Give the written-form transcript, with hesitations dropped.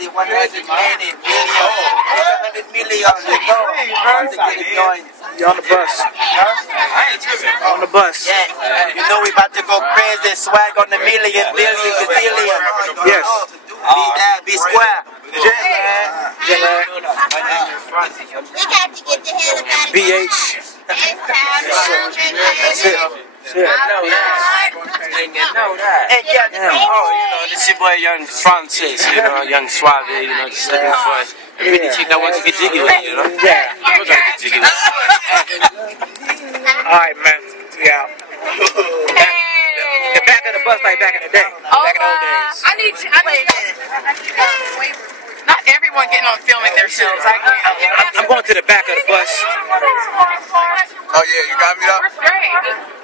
say 100 million, to get it going. You on the bus? I ain't tripping. On the bus. Yeah, you know we about to go crazy, swag on the million, billion, gazillion. Yes. Be square. We got to get the hell out of BH. That's it. Know that. And yeah, This your boy Young Francis, Young Suave, just looking for any chick that wants to get jiggy with you, Yeah. I'm trying to get jiggy with Alright, man. We out. The back of the bus like back in the day. Back in the old days. I need not everyone getting on filming themselves. I can't. I'm going to the back of the bus. Oh yeah, you got me up? We're straight.